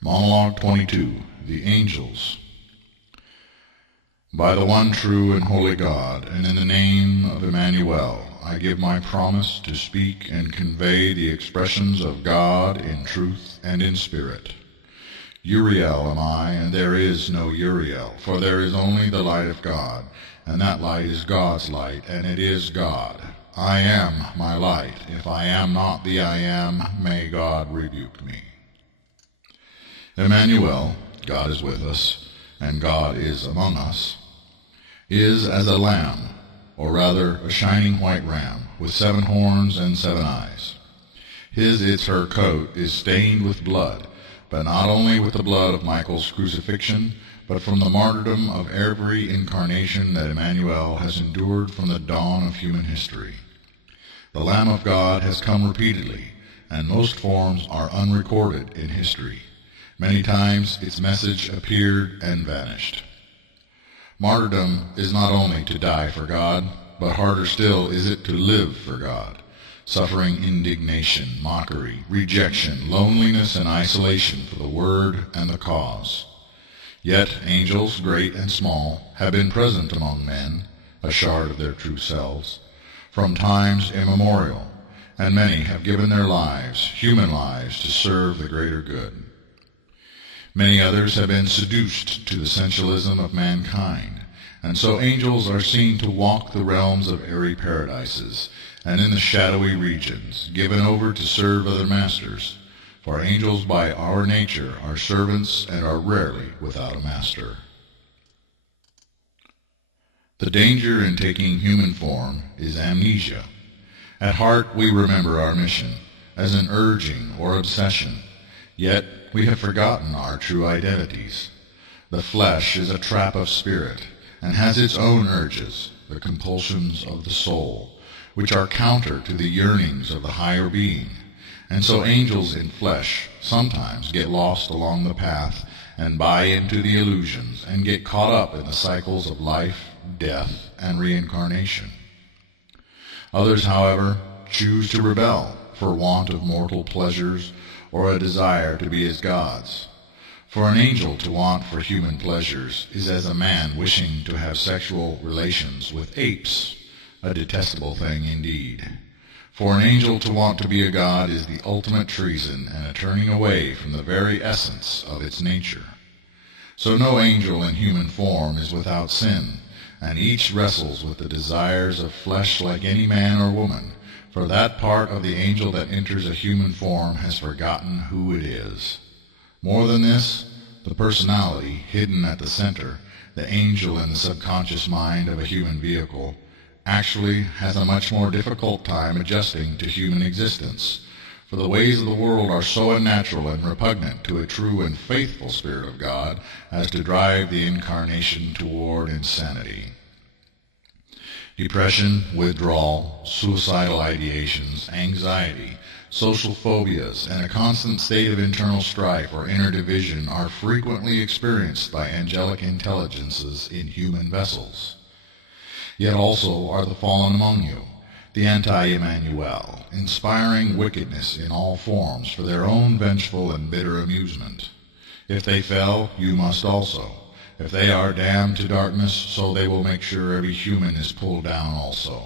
Monologue 22. The Angels. By the one true and holy God, and in the name of Emmanuel, I give my promise to speak and convey the expressions of God in truth and in spirit. Uriel am I, and there is no Uriel, for there is only the light of God, and that light is God's light, and it is God. I am my light. If I am not the I am, may God rebuke me. Emmanuel, God is with us, and God is among us, is as a lamb, or rather a shining white ram, with 7 horns and 7 eyes. Her coat is stained with blood, but not only with the blood of Michael's crucifixion, but from the martyrdom of every incarnation that Emmanuel has endured from the dawn of human history. The Lamb of God has come repeatedly, and most forms are unrecorded in history. Many times its message appeared and vanished. Martyrdom is not only to die for God, but harder still is it to live for God, suffering indignation, mockery, rejection, loneliness, and isolation for the word and the cause. Yet angels, great and small, have been present among men, a shard of their true selves, from times immemorial, and many have given their lives, human lives, to serve the greater good. Many others have been seduced to the sensualism of mankind, and so angels are seen to walk the realms of airy paradises, and in the shadowy regions, given over to serve other masters, for angels by our nature are servants and are rarely without a master. The danger in taking human form is amnesia. At heart we remember our mission as an urging or obsession, yet we have forgotten our true identities. The flesh is a trap of spirit, and has its own urges, the compulsions of the soul, which are counter to the yearnings of the higher being, and so angels in flesh sometimes get lost along the path and buy into the illusions and get caught up in the cycles of life, death, and reincarnation. Others, however, choose to rebel for want of mortal pleasures or a desire to be as gods. For an angel to want for human pleasures is as a man wishing to have sexual relations with apes, a detestable thing indeed. For an angel to want to be a god is the ultimate treason and a turning away from the very essence of its nature. So no angel in human form is without sin, and each wrestles with the desires of flesh like any man or woman, for that part of the angel that enters a human form has forgotten who it is. More than this, the personality hidden at the center, the angel in the subconscious mind of a human vehicle, actually has a much more difficult time adjusting to human existence, for the ways of the world are so unnatural and repugnant to a true and faithful Spirit of God as to drive the incarnation toward insanity. Depression, withdrawal, suicidal ideations, anxiety, social phobias, and a constant state of internal strife or inner division are frequently experienced by angelic intelligences in human vessels. Yet also are the fallen among you, the anti-Emmanuel, inspiring wickedness in all forms for their own vengeful and bitter amusement. If they fell, you must also. If they are damned to darkness, so they will make sure every human is pulled down also.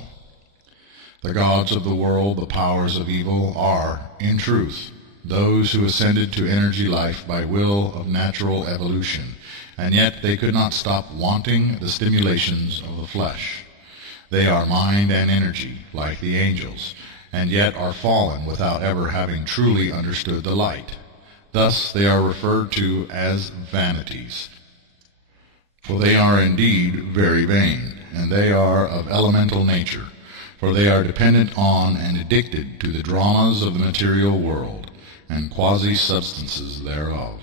The gods of the world, the powers of evil, are, in truth, those who ascended to energy life by will of natural evolution, and yet they could not stop wanting the stimulations of the flesh. They are mind and energy, like the angels, and yet are fallen without ever having truly understood the light. Thus they are referred to as vanities. For they are indeed very vain, and they are of elemental nature, for they are dependent on and addicted to the dramas of the material world, and quasi-substances thereof.